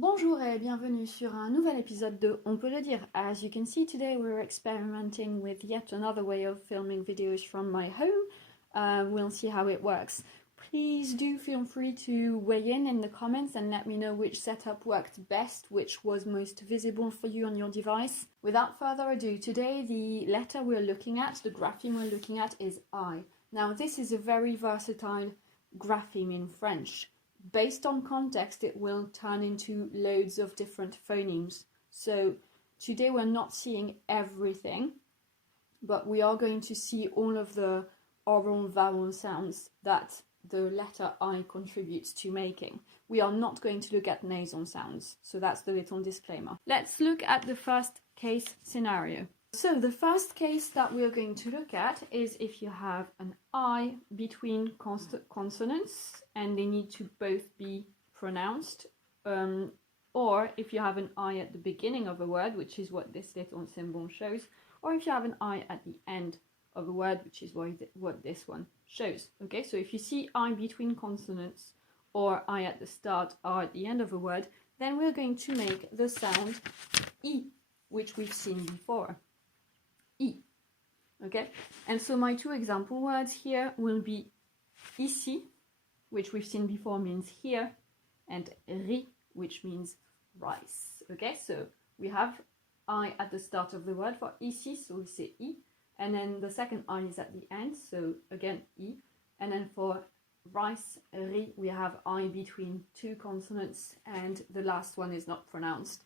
Bonjour et bienvenue sur un nouvel épisode de On peut le dire. As you can see, today we're experimenting with yet another way of filming videos from my home. We'll see how it works. Please do feel free to weigh in the comments and let me know which setup worked best, which was most visible for you on your device. Without further ado, today the letter we're looking at, the grapheme we're looking at is I. Now this is a very versatile grapheme in French. Based on context, it will turn into loads of different phonemes. So today we're not seeing everything, but we are going to see all of the oral vowel sounds that the letter I contributes to making. We are not going to look at nasal sounds, so that's the little disclaimer. Let's look at the first case scenario. So the first case that we're going to look at is if you have an I between consonants and they need to both be pronounced, or if you have an I at the beginning of a word, which is what this little symbol shows, or if you have an I at the end of a word, which is what this one shows. Okay, so if you see I between consonants or I at the start or at the end of a word, then we're going to make the sound I, which we've seen before. I. Okay, and so my two example words here will be ici, which we've seen before means here, and riz, which means rice. Okay, so we have I at the start of the word for ici, so we say I, and then the second I is at the end, so again I, and then for rice, riz, we have I between two consonants, and the last one is not pronounced,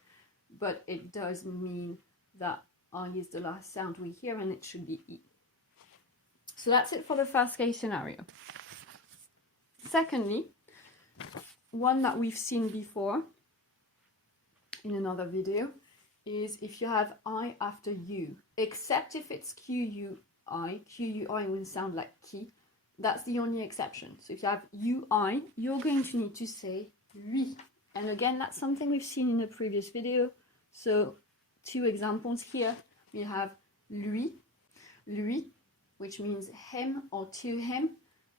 but it does mean that I is the last sound we hear, and it should be I. So that's it for the first case scenario. Secondly, one that we've seen before in another video is if you have I after U, except if it's QUI. QUI will sound like ki. That's the only exception. So if you have UI, you're going to need to say lui. And again, that's something we've seen in a previous video. So two examples here. We have lui, which means him or to him,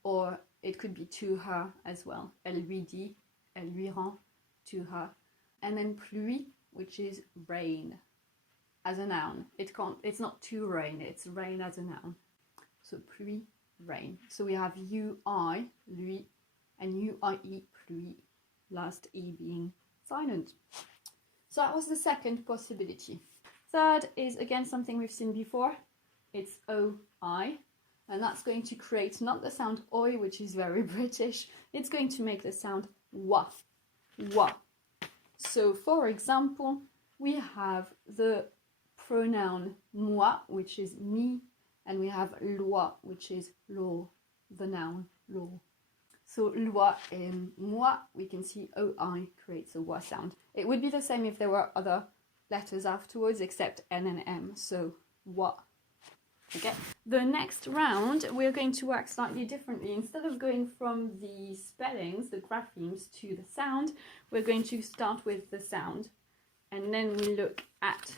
or it could be to her as well. Elle lui dit, elle lui rend, to her. And then pluie, which is rain as a noun. It's not to rain, it's rain as a noun. So pluie, rain. So we have UI, lui, and UIE, pluie, last E being silent. So that was the second possibility. Third is again something we've seen before. It's OI, and that's going to create not the sound oi, which is very British. It's going to make the sound wa, wa. So for example, we have the pronoun moi, which is me, and we have loi, which is lo, the noun lo. So loi and moi, we can see OI creates a wa sound. It would be the same if there were other letters afterwards, except N and M, so wa. Okay. The next round, we're going to work slightly differently. Instead of going from the spellings, the graphemes, to the sound, we're going to start with the sound, and then we look at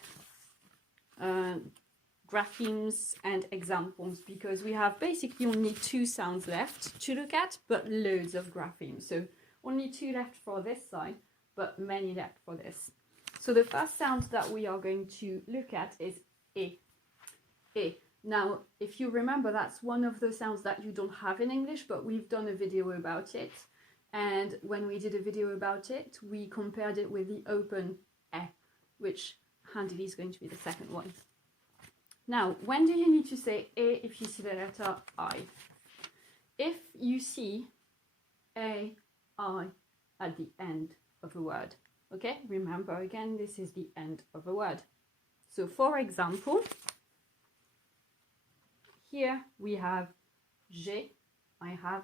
graphemes and examples, because we have basically only two sounds left to look at, but loads of graphemes. So only two left for this side, but many left for this. So the first sound that we are going to look at is E. E. Now, if you remember, that's one of the sounds that you don't have in English, but we've done a video about it. And when we did a video about it, we compared it with the open E, which handily is going to be the second one. Now, when do you need to say E if you see the letter I? If you see A, I at the end of a word. Okay, remember again, this is the end of a word. So for example, here we have j'ai, I have,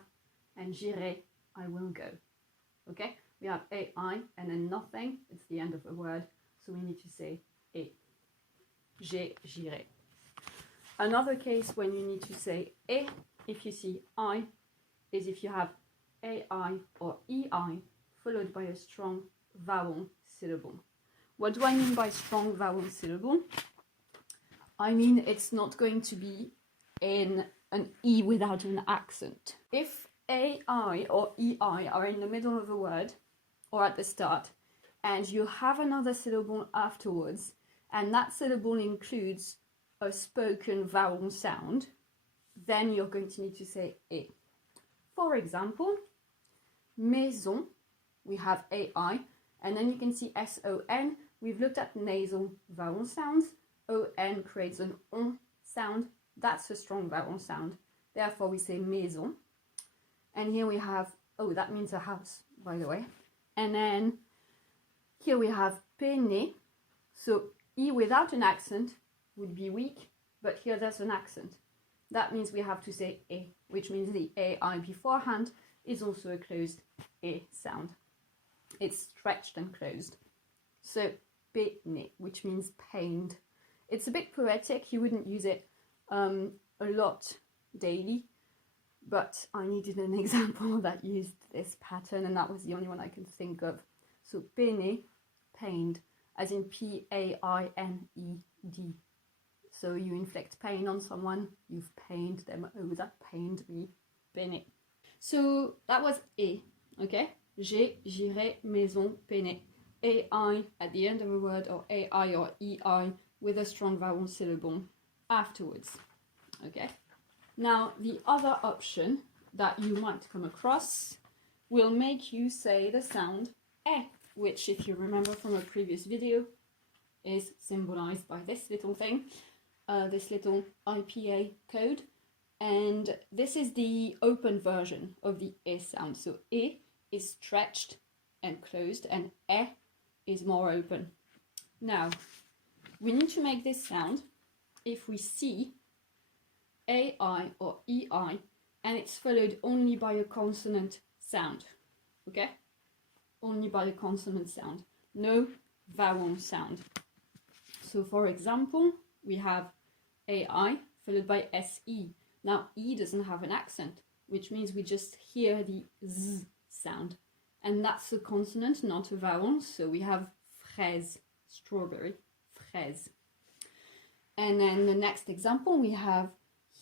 and j'irai, I will go. Okay, we have AI and then nothing, it's the end of a word, so we need to say et. J'ai, j'irai. Another case when you need to say et, if you see I, is if you have AI or EI followed by a strong vowel syllable. What do I mean by strong vowel syllable? I mean it's not going to be in an E without an accent. If AI or EI are in the middle of a word or at the start, and you have another syllable afterwards, and that syllable includes a spoken vowel sound, then you're going to need to say E. For example, maison, we have AI, and then you can see SON. We've looked at nasal vowel sounds. ON creates an on sound. That's a strong vowel sound. Therefore, we say maison. And here we have, oh, that means a house, by the way. And then here we have pene. So E without an accent would be weak, but here there's an accent. That means we have to say E, which means the AI beforehand is also a closed E sound. It's stretched and closed. So pene, which means pained. It's a bit poetic. You wouldn't use it a lot daily, but I needed an example that used this pattern, and that was the only one I can think of. So pene, pained, as in Pained. So you inflict pain on someone, you've pained them. Oh, that pained me. Pene. So that was E, okay? J'ai, j'irai, maison, pene. AI at the end of a word, or AI or EI with a strong vowel syllable afterwards, okay? Now, the other option that you might come across will make you say the sound E, which, if you remember from a previous video, is symbolized by this little thing, this little IPA code. And this is the open version of the E sound. So E is stretched and closed, and E is more open. Now, we need to make this sound if we see AI or EI and it's followed only by a consonant sound, okay? Only by a consonant sound, no vowel sound. So for example, we have AI followed by SE. Now E doesn't have an accent, which means we just hear the Z sound. And that's a consonant, not a vowel. So we have fraise, strawberry, fraise. And then the next example, we have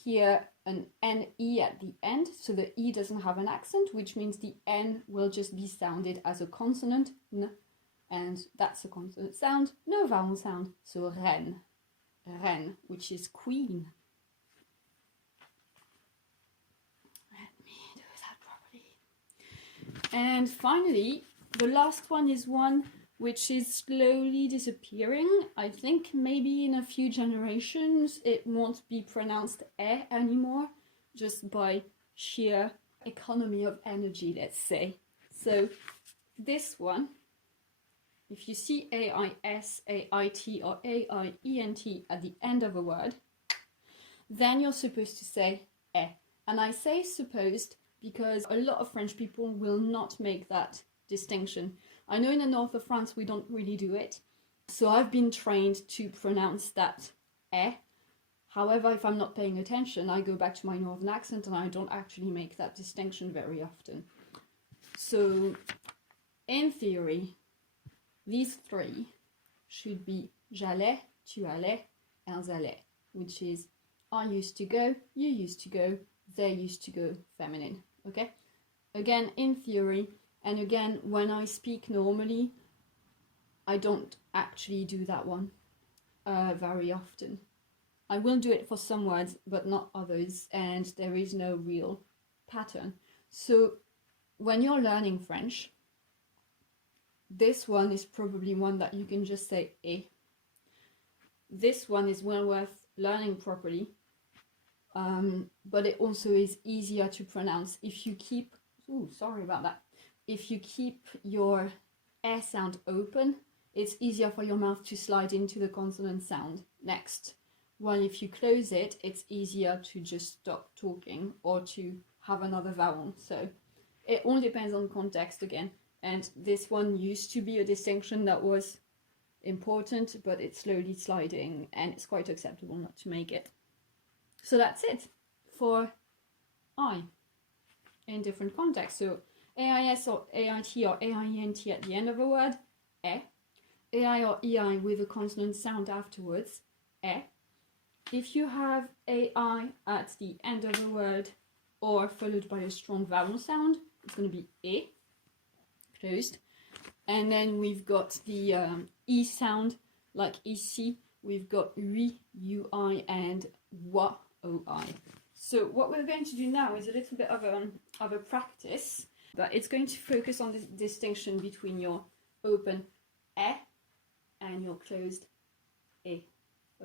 here an NE at the end. So the E doesn't have an accent, which means the N will just be sounded as a consonant, N. And that's a consonant sound, no vowel sound. So reine, reine, which is queen. And finally, the last one is one which is slowly disappearing. I think maybe in a few generations it won't be pronounced E anymore, just by sheer economy of energy, let's say. So this one, if you see AIS, AIT or AIENT at the end of a word, then you're supposed to say E. And I say supposed because a lot of French people will not make that distinction. I know in the north of France we don't really do it, so I've been trained to pronounce that E. However, if I'm not paying attention, I go back to my northern accent and I don't actually make that distinction very often. So, in theory, these three should be j'allais, tu allais, elles allaient, which is I used to go, you used to go, they used to go, feminine. Okay, again in theory, and again when I speak normally, I don't actually do that one very often. I will do it for some words, but not others, and there is no real pattern. So when you're learning French, this one is probably one that you can just say E. This one is well worth learning properly. But it also is easier to pronounce if you keep, sorry about that, if you keep your E sound open, it's easier for your mouth to slide into the consonant sound next. While if you close it, it's easier to just stop talking or to have another vowel. So it all depends on context again. And this one used to be a distinction that was important, but it's slowly sliding and it's quite acceptable not to make it. So that's it for I in different contexts. So AIS or AIT or AIENT at the end of a word, E. AI or EI with a consonant sound afterwards, E. If you have AI at the end of a word or followed by a strong vowel sound, it's going to be E, closed. And then we've got the E sound, like ici. We've got ui, ui, and wa, oi. So what we're going to do now is a little bit of a practice, but it's going to focus on the distinction between your open e and your closed e,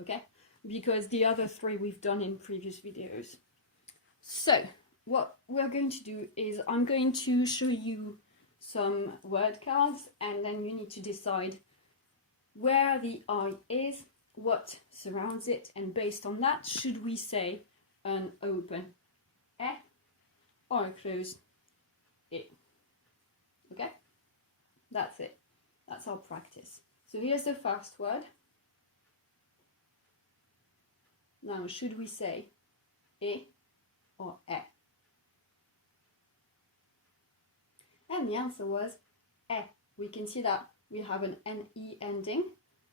okay? Because the other three we've done in previous videos. So what we're going to do is I'm going to show you some word cards, and then you need to decide where the I is, what surrounds it, and based on that, should we say an open e or a closed e? Okay? That's it. That's our practice. So here's the first word. Now, should we say e or e? And the answer was e. We can see that we have an NE ending,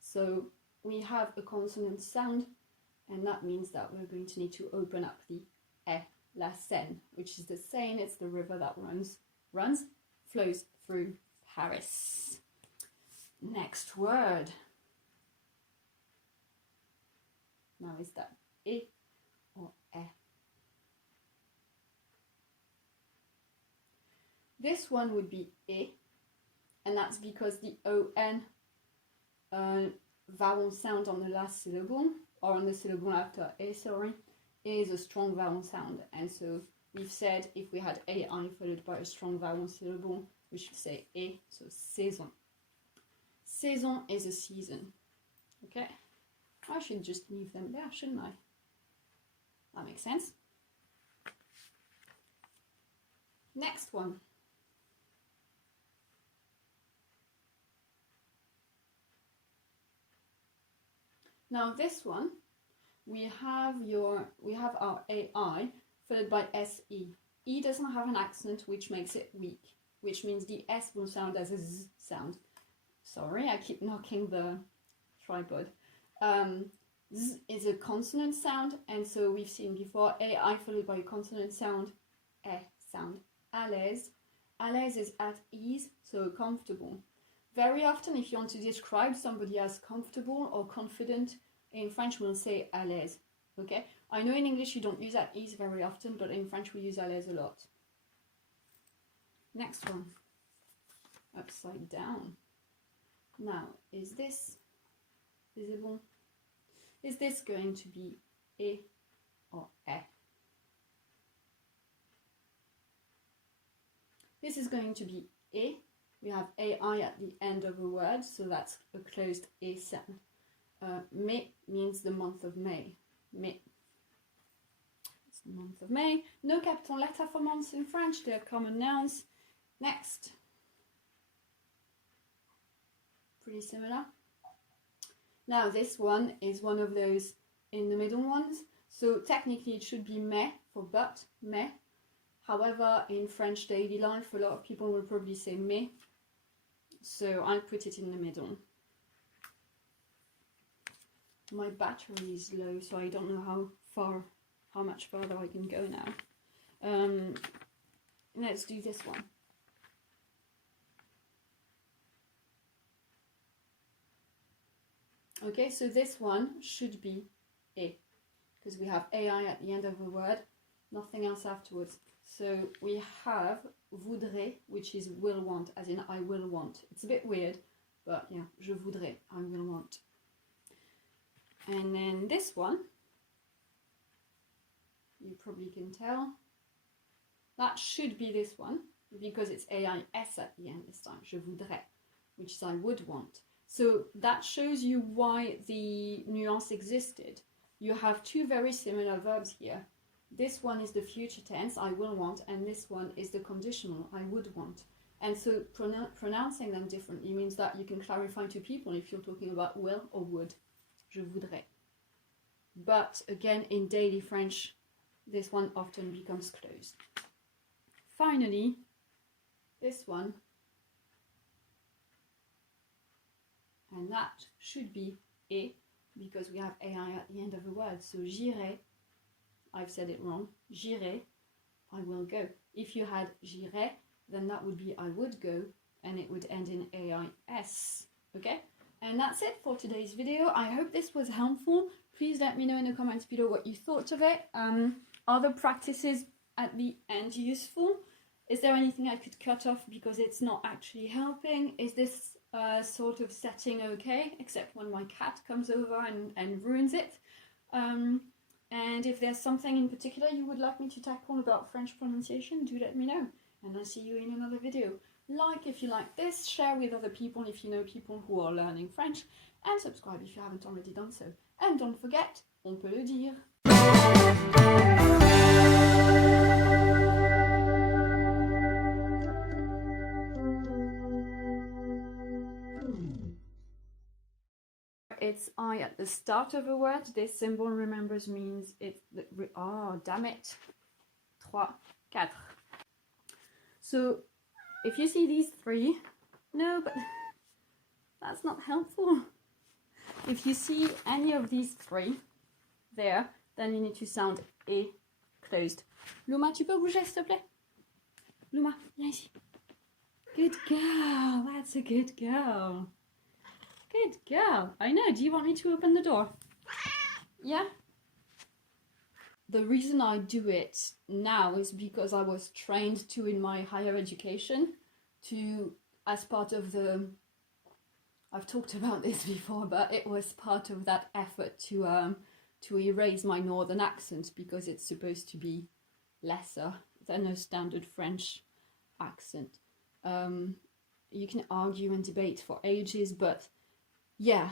so we have a consonant sound, and that means that we're going to need to open up the e, la Seine, which is the Seine. It's the river that flows through Paris. Next word. Now, is that e or e? This one would be e, and that's because the on vowel sound on the last syllable, or on the syllable after e, sorry, is a strong vowel sound. And so we've said if we had ai followed by a strong vowel syllable, we should say e, so saison. Saison is a season. Okay? I should just leave them there, shouldn't I? That makes sense. Next one. Now this one, we have our AI followed by SE. E doesn't have an accent, which makes it weak, which means the S will sound as a Z sound. Sorry, I keep knocking the tripod. Z is a consonant sound, and so we've seen before AI followed by a consonant sound, E sound. À l'aise. À l'aise is at ease, so comfortable. Very often, if you want to describe somebody as comfortable or confident, in French we'll say à l'aise. Okay? I know in English you don't use at ease very often, but in French we use à l'aise a lot. Next one. Upside down. Now, is this visible? Is this going to be e or e? This is going to be e. We have ai at the end of a word, so that's a closed e sound. Mai means the month of May. Mai. It's the month of May. No capital letter for months in French, they're common nouns. Next. Pretty similar. Now this one is one of those in the middle ones. So technically it should be mais for but, mais. However, in French daily life, a lot of people will probably say mais. So I'll put it in the middle. My battery is low, so I don't know how much further I can go now. Let's do this one. Okay, so this one should be e, because we have ai at the end of a word, nothing else afterwards. So we have voudrais, which is will want, as in I will want. It's a bit weird, but yeah, je voudrais, I will want. And then this one, you probably can tell, that should be this one, because it's AIS at the end this time, je voudrais, which is I would want. So that shows you why the nuance existed. You have two very similar verbs here. This one is the future tense, I will want, and this one is the conditional, I would want. And so pronouncing them differently means that you can clarify to people if you're talking about will or would. Je voudrais. But again, in daily French, this one often becomes closed. Finally, this one, and that should be et, because we have ai at the end of a word. So j'irai, I've said it wrong, j'irai, I will go. If you had j'irai, then that would be I would go, and it would end in AIS. Okay, and that's it for today's video. I hope this was helpful. Please let me know in the comments below what you thought of it. Are the practices at the end useful? Is there anything I could cut off because it's not actually helping? Is this sort of setting okay, except when my cat comes over and ruins it? And if there's something in particular you would like me to tackle about French pronunciation, do let me know. And I'll see you in another video. Like if you like this, share with other people if you know people who are learning French, and subscribe if you haven't already done so. And don't forget, on peut le dire. It's I at the start of a word. This symbol, remembers, means it's the, oh, damn it. 3, 4. So if you see these 3, no, but that's not helpful. If you see any of these 3 there, then you need to sound E closed. Luma, tu peux bouger s'il te plaît? Luma, viens ici. Good girl, that's a good girl. Good girl. I know, do you want me to open the door? Yeah? The reason I do it now is because I was trained to in my higher education to, as part of the, I've talked about this before, but it was part of that effort to erase my northern accent because it's supposed to be lesser than a standard French accent. You can argue and debate for ages, but yeah,